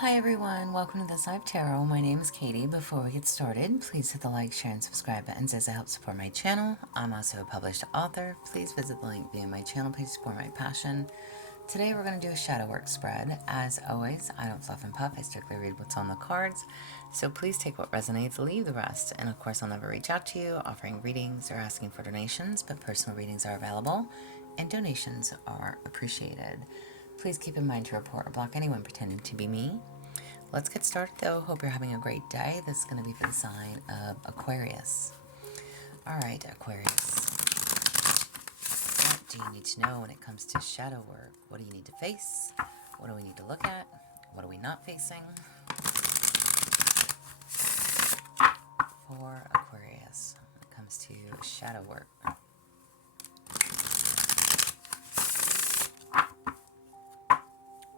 Hi everyone, welcome to the Live Tarot. My name is Katie. Before we get started, please hit the like, share, and subscribe buttons as it helps support my channel. I'm also a published author. Please visit the link via my channel page to support my passion. Today we're going to do a shadow work spread. As always, I don't fluff and puff, I strictly read what's on the cards. So please take what resonates, leave the rest. And of course, I'll never reach out to you offering readings or asking for donations, but personal readings are available and donations are appreciated. Please keep in mind to report or block anyone pretending to be me. Let's get started though. Hope you're having a great day. This is going to be for the sign of Aquarius. Alright, Aquarius. What do you need to know when it comes to shadow work? What do you need to face? What do we need to look at? What are we not facing? For Aquarius, when it comes to shadow work.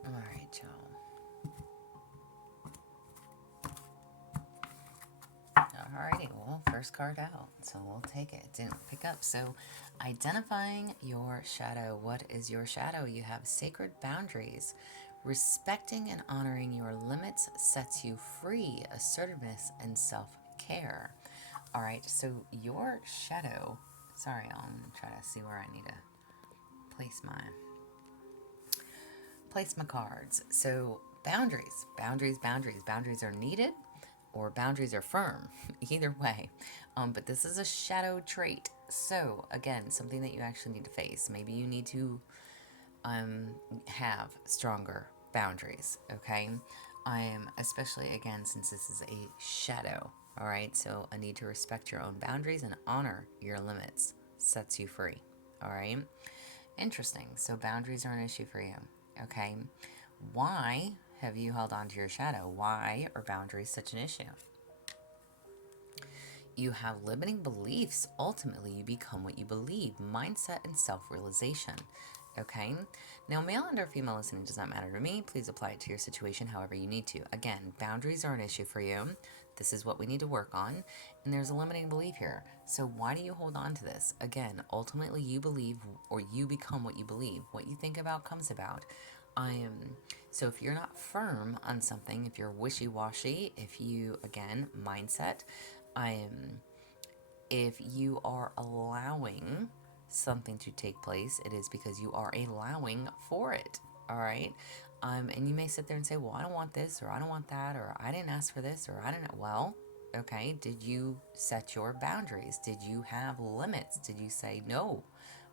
Alright, y'all. Alrighty, well, first card out, so we'll take it. Didn't pick up. So, identifying your shadow. What is your shadow? You have sacred boundaries. Respecting and honoring your limits sets you free. Assertiveness and self-care. Alright, so your shadow. Sorry, I'll try to see where I need to place my cards. So, boundaries. Boundaries are needed or boundaries are firm, either way. But this is a shadow trait. So again, something that you actually need to face. Maybe you need to have stronger boundaries, okay? Especially again, since this is a shadow, all right? So a need to respect your own boundaries and honor your limits sets you free, all right? Interesting. So boundaries are an issue for you, okay? Why have you held on to your shadow? Why are boundaries such an issue? You have limiting beliefs. Ultimately, you become what you believe. Mindset and self-realization. Okay? Now, male and or female listening does not matter to me. Please apply it to your situation however you need to. Again, boundaries are an issue for you. This is what we need to work on. And there's a limiting belief here. So why do you hold on to this? Again, ultimately you believe or you become what you believe. What you think about comes about. So if you're not firm on something, if you're wishy-washy, if you, again, mindset, if you are allowing something to take place, it is because you are allowing for it. All right. And you may sit there and say, well, I don't want this, or I don't want that, or I didn't ask for this, or I didn't. Well, okay. Did you set your boundaries? Did you have limits? Did you say, no,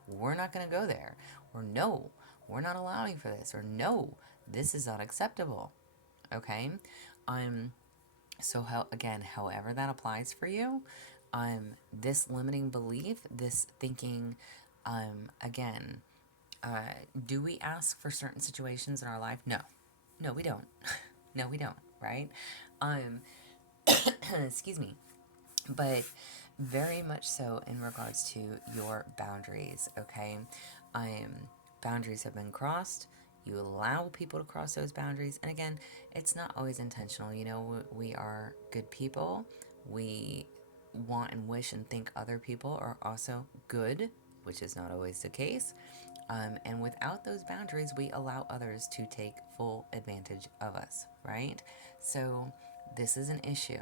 we're not going to go there, or no, we're not allowing for this, or no, this is unacceptable. Okay. So again, however that applies for you, this limiting belief, this thinking, again, do we ask for certain situations in our life? No, we don't. No, we don't. Right? Excuse me, but very much so in regards to your boundaries. Okay, boundaries have been crossed. You allow people to cross those boundaries. And again, it's not always intentional. You know, we are good people. We want and wish and think other people are also good, which is not always the case. And without those boundaries, we allow others to take full advantage of us, right? So this is an issue.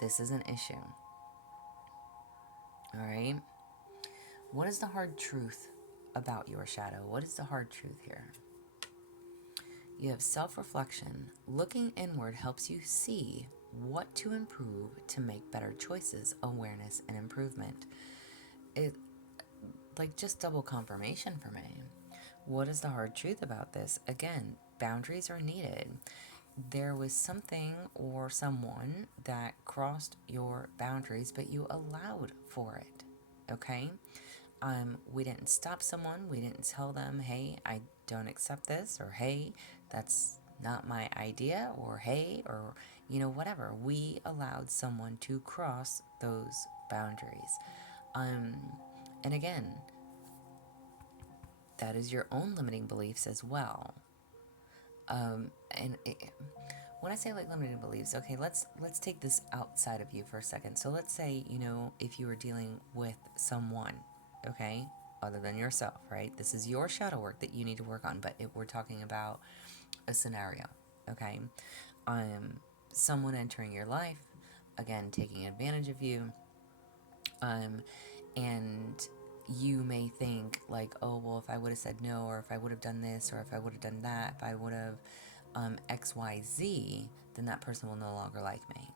This is an issue. All right? What is the hard truth about your shadow? What is the hard truth here? You have self-reflection. Looking inward helps you see what to improve to make better choices, awareness, and improvement. It, like, just double confirmation for me. What is the hard truth about this? Again, boundaries are needed. There was something or someone that crossed your boundaries, but you allowed for it. Okay? We didn't stop someone. We didn't tell them, hey, I don't accept this, or hey, that's not my idea, or hey, or, whatever. We allowed someone to cross those boundaries. And again, that is your own limiting beliefs as well. When I say like limiting beliefs, okay, let's take this outside of you for a second. So let's say, if you were dealing with someone, okay, other than yourself, right? This is your shadow work that you need to work on, but we're talking about a scenario, okay? Someone entering your life, again, taking advantage of you, and you may think like, oh, well, if I would have said no, or if I would have done this, or if I would have done that, if I would have XYZ, then that person will no longer like me.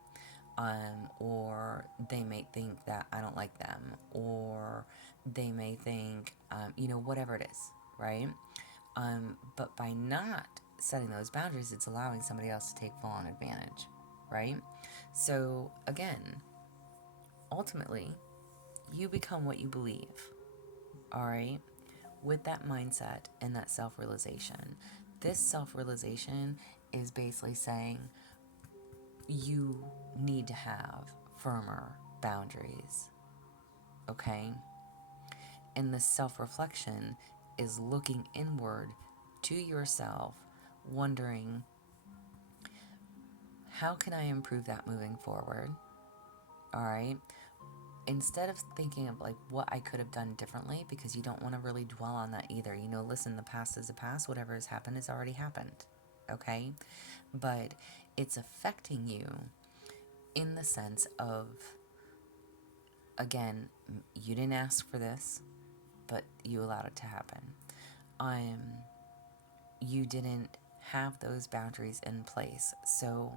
Or they may think that I don't like them, or they may think, whatever it is, right? But by not setting those boundaries, it's allowing somebody else to take full on advantage, right? So again, ultimately, you become what you believe, all right? With that mindset and that self-realization. This self-realization is basically saying you need to have firmer boundaries, okay? And the self-reflection is looking inward to yourself, wondering, how can I improve that moving forward? All right? Instead of thinking of like what I could have done differently, because you don't want to really dwell on that either. Listen, the past is the past. Whatever has happened has already happened. Okay? But it's affecting you in the sense of, again, you didn't ask for this, but you allowed it to happen. You didn't have those boundaries in place. So,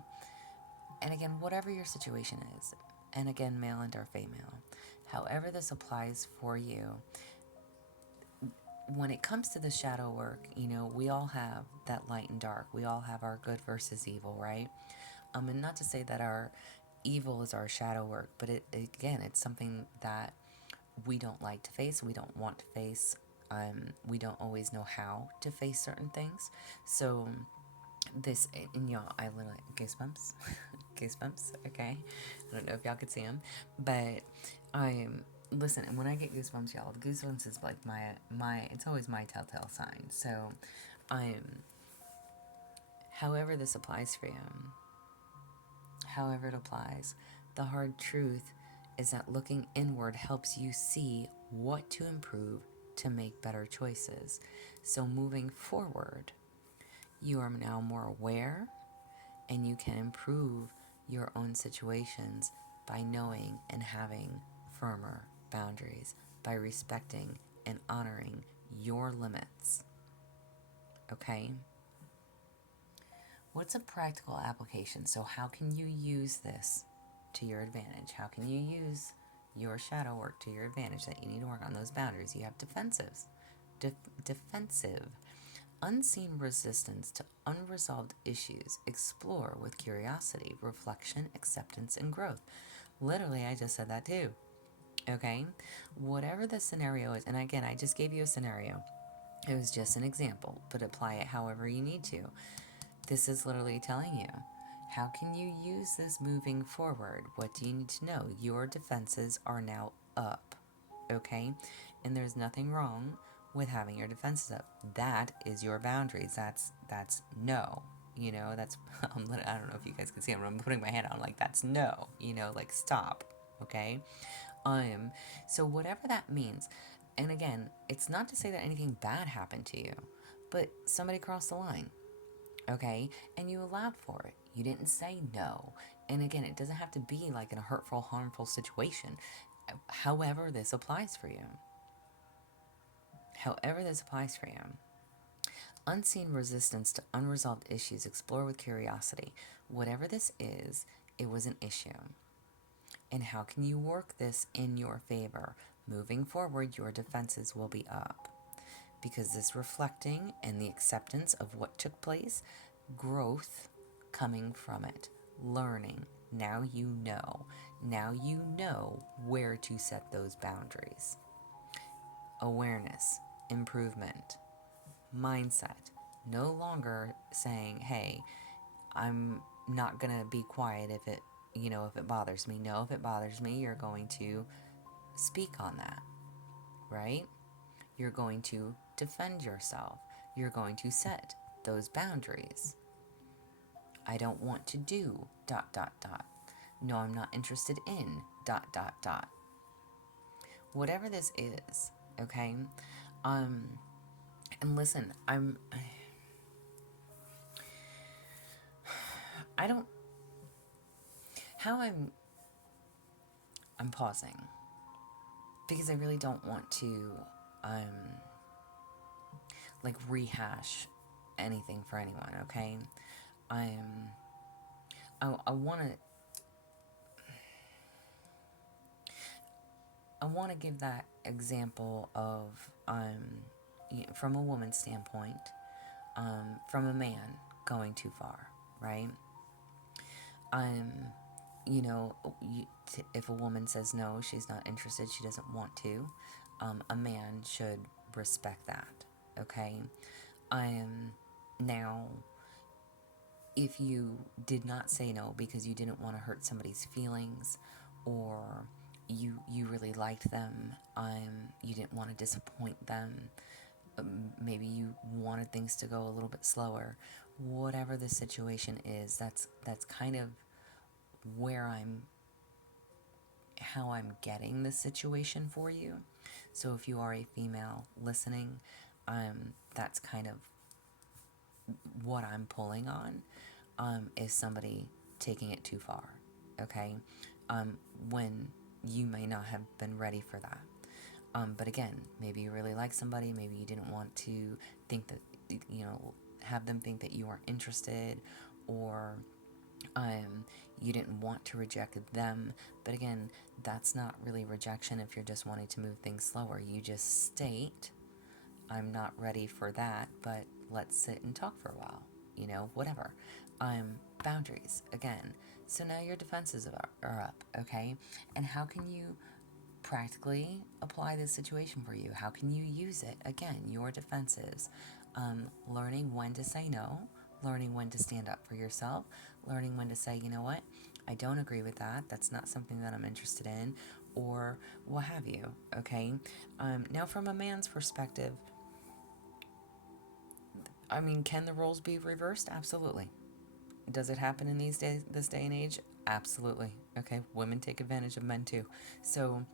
and again, whatever your situation is, and again, male and or female, however this applies for you, when it comes to the shadow work, we all have that light and dark. We all have our good versus evil, right? And not to say that our evil is our shadow work, but again, it's something that we don't like to face, we don't want to face. We don't always know how to face certain things. So this, and y'all, I literally, goosebumps, goosebumps, okay? I don't know if y'all could see them, but listen, and when I get goosebumps, y'all, goosebumps is like it's always my telltale sign. So, however this applies for you, however it applies, the hard truth is that looking inward helps you see what to improve to make better choices. So moving forward, you are now more aware, and you can improve your own situations by knowing and having firmer boundaries, by respecting and honoring your limits. Okay? What's a practical application? So how can you use this to your advantage? How can you use your shadow work to your advantage? That you need to work on those boundaries. You have defensive, unseen resistance to unresolved issues. Explore with curiosity, reflection, acceptance, and growth. Literally, I just said that too. Okay? Whatever the scenario is, and again, I just gave you a scenario. It was just an example, but apply it however you need to. This is literally telling you, how can you use this moving forward? What do you need to know? Your defenses are now up, okay? And there's nothing wrong with having your defenses up. That is your boundaries. That's no. That's, I don't know if you guys can see it, I'm putting my hand on, like, that's no. Like, stop, okay? So whatever that means, and again, it's not to say that anything bad happened to you, but somebody crossed the line. Okay, and you allowed for it. You didn't say no. And again, it doesn't have to be like in a hurtful, harmful situation. However this applies for you. However this applies for you. Unseen resistance to unresolved issues. Explore with curiosity. Whatever this is, it was an issue. And how can you work this in your favor? Moving forward, your defenses will be up. Because this reflecting and the acceptance of what took place, growth coming from it, learning. Now you know. Now you know where to set those boundaries. Awareness, improvement, mindset. No longer saying, hey, I'm not going to be quiet if it bothers me. No, if it bothers me, you're going to speak on that, right? You're going to defend yourself. You're going to set those boundaries. I don't want to do ... No, I'm not interested in ... Whatever this is, okay? And listen, I don't, how I'm pausing because I really don't want to, like rehash anything for anyone, okay? I'm, I want to, I want to give that example of, from a woman's standpoint, from a man going too far, right? Um, if a woman says no, she's not interested, she doesn't want to, a man should respect that, okay? Now, if you did not say no because you didn't want to hurt somebody's feelings, or you really liked them, you didn't want to disappoint them, maybe you wanted things to go a little bit slower, whatever the situation is, that's kind of where how I'm getting the situation for you. So if you are a female listening, that's kind of what I'm pulling on, is somebody taking it too far, okay? When you may not have been ready for that. But again, maybe you really like somebody, maybe you didn't want to think that, have them think that you weren't interested, or you didn't want to reject them. But again, that's not really rejection if you're just wanting to move things slower. You just state, I'm not ready for that, but let's sit and talk for a while, whatever. Boundaries, again. So now your defenses are up, okay? And how can you practically apply this situation for you? How can you use it? Again, your defenses. Learning when to say no, learning when to stand up for yourself, learning when to say, you know what, I don't agree with that. That's not something that I'm interested in, or what have you, okay? Now, from a man's perspective, I mean, can the roles be reversed? Absolutely. Does it happen in this day and age? Absolutely. Okay, women take advantage of men too. So,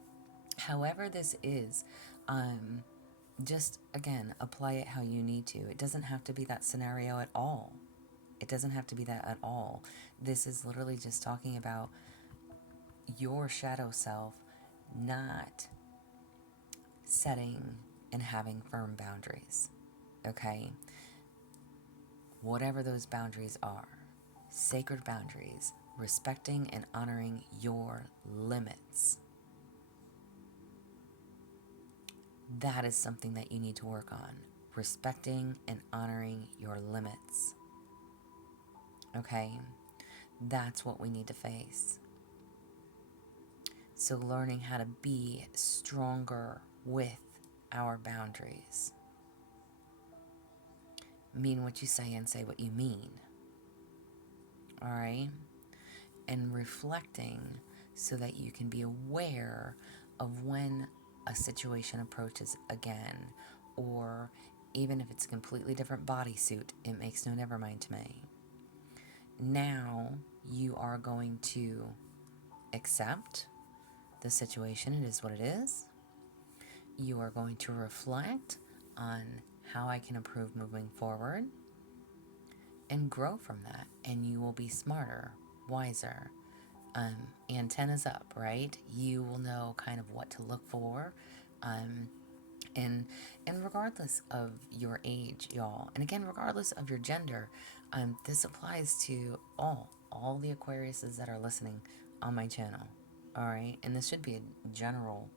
however this is, just again, apply it how you need to. It doesn't have to be that scenario at all. It doesn't have to be that at all. This is literally just talking about your shadow self not setting and having firm boundaries. Okay? Whatever those boundaries are, sacred boundaries, respecting and honoring your limits. That is something that you need to work on. Respecting and honoring your limits. Okay? That's what we need to face. So learning how to be stronger with our boundaries. Mean what you say and say what you mean. All right? And reflecting so that you can be aware of when a situation approaches again, or even if it's a completely different bodysuit, it makes no never mind to me. Now you are going to accept the situation. It is what it is. You are going to reflect on how I can improve moving forward and grow from that. And you will be smarter, wiser, antennas up, right? You will know kind of what to look for. And regardless of your age, y'all, and again, regardless of your gender, this applies to all the Aquariuses that are listening on my channel. All right, and this should be a general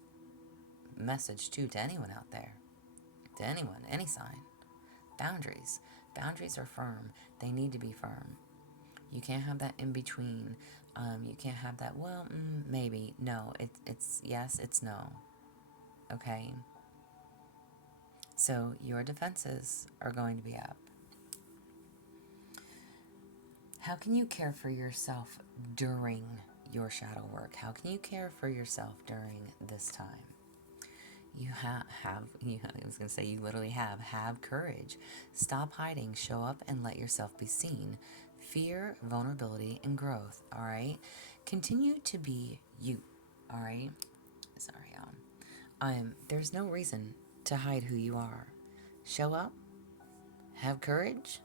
message too to anyone out there, to anyone, any sign. Boundaries are firm. They need to be firm. You can't have that in between. You can't have that, well, maybe. No, it's yes, it's no. Okay? So your defenses are going to be up. How can you care for yourself during your shadow work? How can you care for yourself during this time? You I was going to say you literally have courage. Stop hiding, show up, and let yourself be seen. Fear, vulnerability, and growth, all right? Continue to be you, all right? Sorry, there's no reason to hide who you are. Show up, have courage,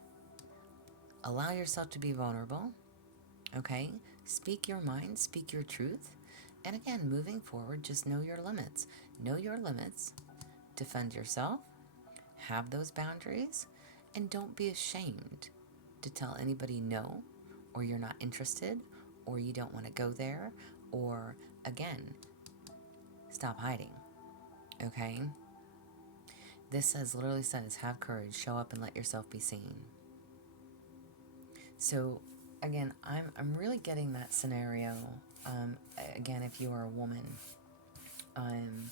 allow yourself to be vulnerable, Okay? Speak your mind, speak your truth. And again, moving forward, just know your limits. Know your limits, defend yourself, have those boundaries, and don't be ashamed to tell anybody no, or you're not interested, or you don't want to go there, or again, stop hiding. Okay? Literally says, have courage, show up and let yourself be seen. So again, I'm really getting that scenario. Again, if you are a woman, and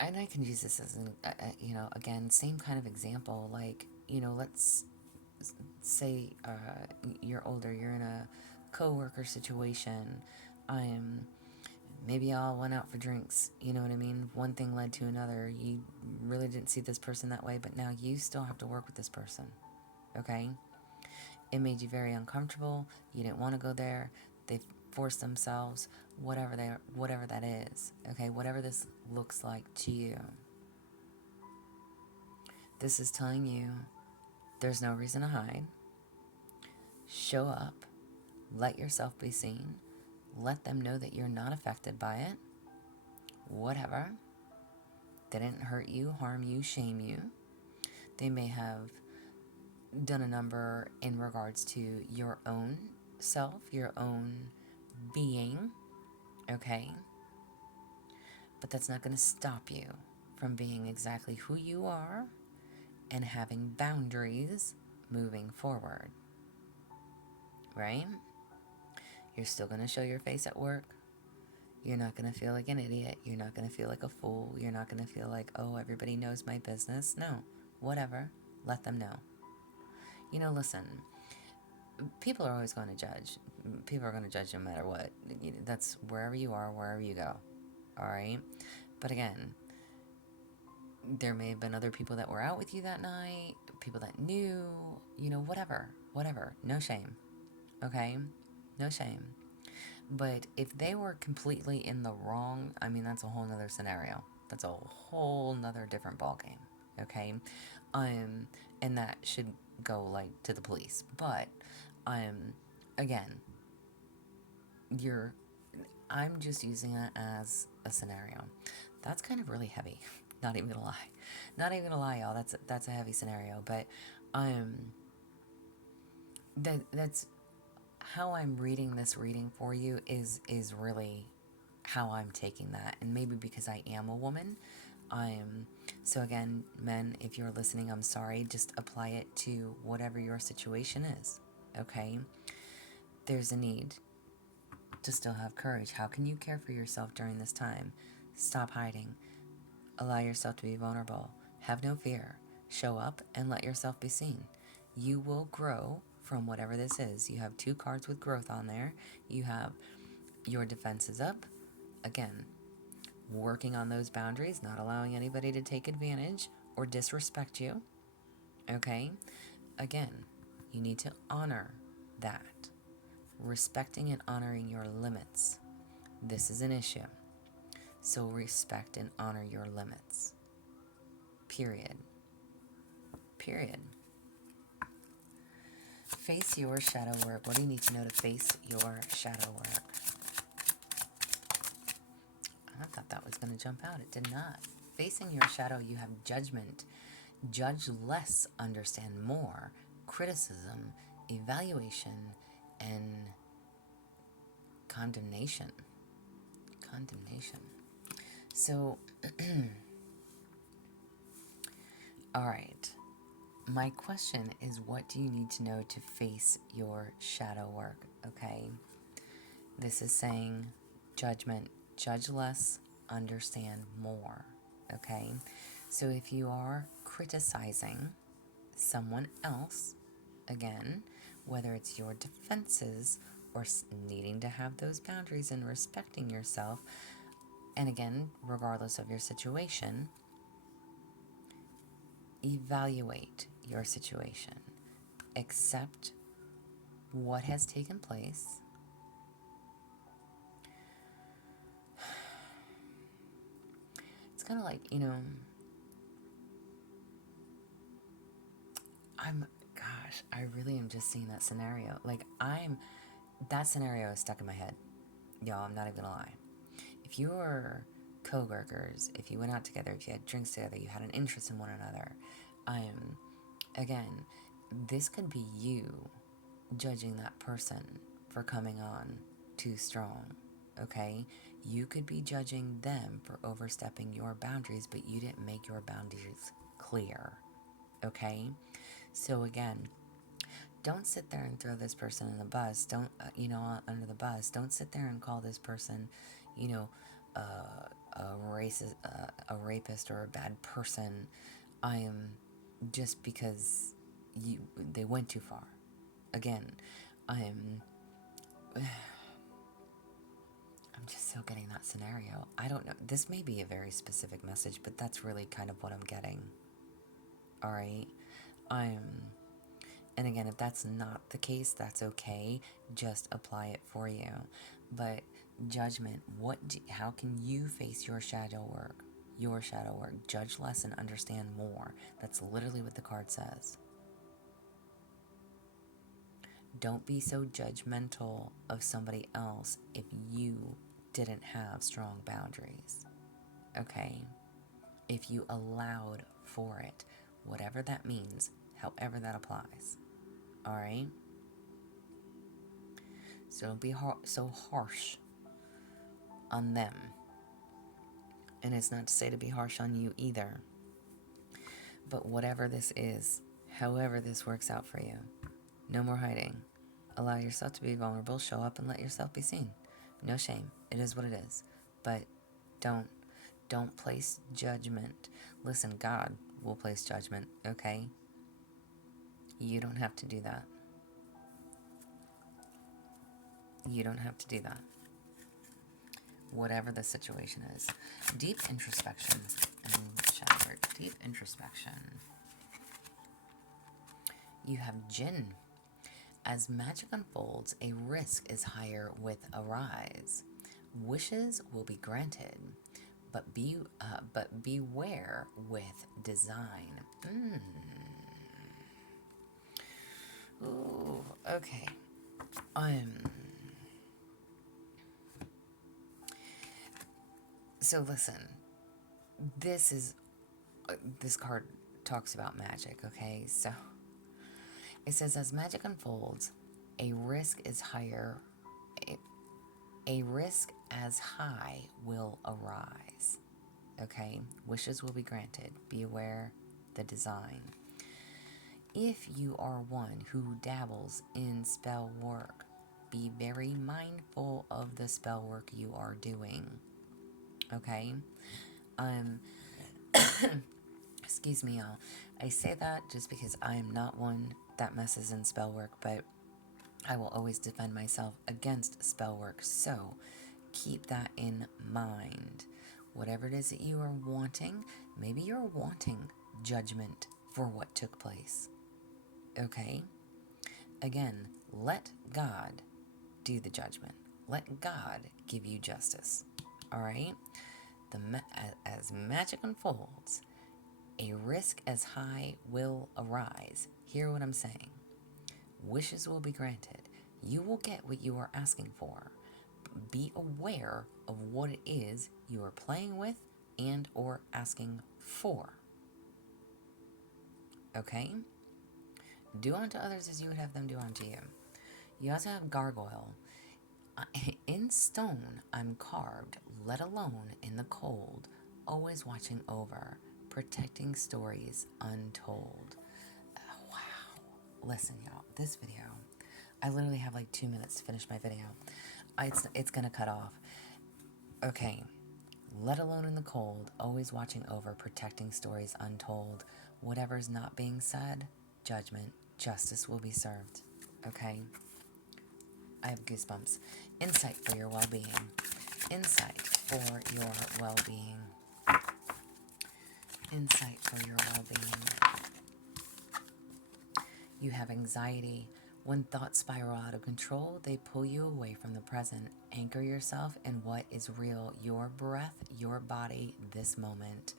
I can use this as an, again, same kind of example. Like, let's say you're older, you're in a co-worker situation. Maybe y'all went out for drinks. You know what I mean? One thing led to another. You really didn't see this person that way, but now you still have to work with this person. Okay? It made you very uncomfortable. You didn't want to go there. They forced themselves. Whatever that is. Okay? Whatever this looks like to you. This is telling you there's no reason to hide. Show up. Let yourself be seen. Let them know that you're not affected by it. Whatever. They didn't hurt you, harm you, shame you. They may have done a number in regards to your own self, your own being, okay? But that's not going to stop you from being exactly who you are and having boundaries moving forward, right? You're still going to show your face at work. You're not going to feel like an idiot. You're not going to feel like a fool. You're not going to feel like, oh, everybody knows my business. No, whatever. Let them know. Listen, people are always going to judge. People are going to judge no matter what. That's wherever you are, wherever you go. All right? But again, there may have been other people that were out with you that night, people that knew, whatever. No shame. Okay? No shame. But if they were completely in the wrong, that's a whole nother scenario. That's a whole nother different ballgame. Okay? And that should go, to the police. But, again, I'm just using that as a scenario. That's kind of really heavy. Not even gonna lie, y'all. That's a heavy scenario. But, that's how I'm reading this reading for you is really how I'm taking that. And maybe because I am a woman. So again, men, if you're listening, I'm sorry. Just apply it to whatever your situation is. Okay? There's a need to still have courage. How can you care for yourself during this time? Stop hiding. Allow yourself to be vulnerable. Have no fear. Show up and let yourself be seen. You will grow from whatever this is. You have 2 cards with growth on there. You have your defenses up. Again, working on those boundaries, not allowing anybody to take advantage or disrespect you. Okay? Again, you need to honor that. Respecting and honoring your limits. This is an issue. So respect and honor your limits. Period. Face your shadow work. What do you need to know to face your shadow work? I thought that was going to jump out. It did not. Facing your shadow, you have judgment. Judge less, understand more. Criticism, evaluation, and condemnation. So, all right. My question is, what do you need to know to face your shadow work? Okay. This is saying judgment. Judge less, understand more. Okay. So if you are criticizing someone else, again, whether it's your defenses or needing to have those boundaries and respecting yourself, and again, regardless of your situation, evaluate your situation. Accept what has taken place. It's kind of like, gosh, I really am just seeing that scenario. Like, that scenario is stuck in my head. Y'all, I'm not even gonna lie. If you were co-workers, if you went out together, if you had drinks together, you had an interest in one another, again, this could be you judging that person for coming on too strong, okay? You could be judging them for overstepping your boundaries, but you didn't make your boundaries clear, okay? So again, don't sit there and throw this person in the bus. Don't, under the bus. Don't sit there and call this person, a rapist or a bad person. Just because they went too far. Again, I'm just still getting that scenario. I don't know. This may be a very specific message, but that's really kind of what I'm getting. All right. And again, if that's not the case, that's okay. Just apply it for you. But judgment, how can you face your shadow work? Your shadow work. Judge less and understand more. That's literally what the card says. Don't be so judgmental of somebody else if you didn't have strong boundaries. Okay? If you allowed for it, whatever that means, however that applies. All right? So don't be so harsh on them. And it's not to say to be harsh on you either. But whatever this is, however this works out for you, no more hiding. Allow yourself to be vulnerable, show up and let yourself be seen. No shame. It is what it is. But don't place judgment. Listen, God will place judgment, okay? You don't have to do that. You don't have to do that. Whatever the situation is. Deep introspection. Deep introspection. You have Jinn. As magic unfolds, a risk is higher with a rise. Wishes will be granted, but beware with design. Ooh, okay. So listen, this card talks about magic, okay? So it says, as magic unfolds, a risk is higher. A risk as high will arise. Okay? Wishes will be granted. Be aware the design. If you are one who dabbles in spell work, be very mindful of the spell work you are doing. Okay? Excuse me, y'all. I say that just because I am not one that messes in spell work, but I will always defend myself against spell work. So keep that in mind. Whatever it is that you are wanting, maybe you're wanting judgment for what took place. Okay? Again, let God do the judgment. Let God give you justice. All right? As magic unfolds, a risk as high will arise. Hear what I'm saying. Wishes will be granted. You will get what you are asking for. Be aware of what it is you are playing with and or asking for. Okay? Do unto others as you would have them do unto you. You also have gargoyle. In stone I'm carved, let alone in the cold, always watching over, protecting stories untold. Wow. Listen, y'all, this video, I literally have like 2 minutes to finish my video. It's gonna cut off. Okay. Let alone in the cold, always watching over, protecting stories untold. Whatever's not being said, judgment, justice will be served. Okay? I have goosebumps. Insight for your well-being. Insight for your well-being. Insight for your well-being. You have anxiety. When thoughts spiral out of control, they pull you away from the present. Anchor yourself in what is real, your breath, your body, this moment.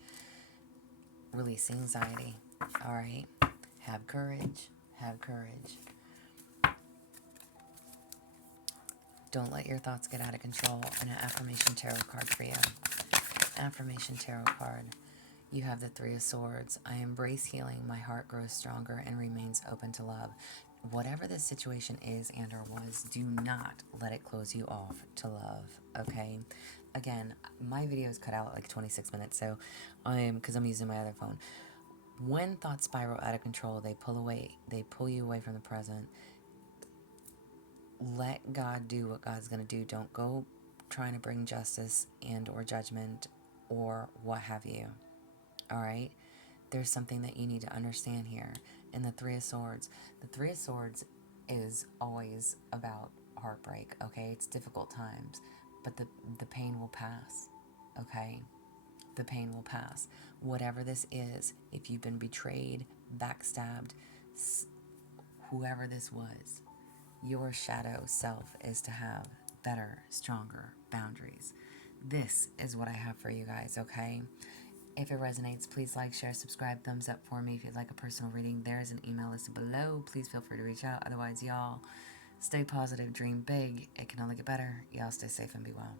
Release anxiety. All right? Have courage. Have courage. Don't let your thoughts get out of control. And an affirmation tarot card for you. Affirmation tarot card. You have the Three of Swords. I embrace healing. My heart grows stronger and remains open to love. Whatever this situation is and or was, do not let it close you off to love, okay? Again, my video is cut out like 26 minutes, so because I'm using my other phone. When thoughts spiral out of control, they pull you away from the present. Let God do what God's going to do. Don't go trying to bring justice and or judgment or what have you. All right? There's something that you need to understand here. In the Three of Swords, the Three of Swords is always about heartbreak, okay? It's difficult times, but the pain will pass, okay? The pain will pass. Whatever this is, if you've been betrayed, backstabbed, whoever this was, your shadow self is to have better, stronger boundaries. This is what I have for you guys, okay? If it resonates, please like, share, subscribe, thumbs up for me. If you'd like a personal reading, there is an email listed below. Please feel free to reach out. Otherwise, y'all, stay positive, dream big. It can only get better. Y'all stay safe and be well.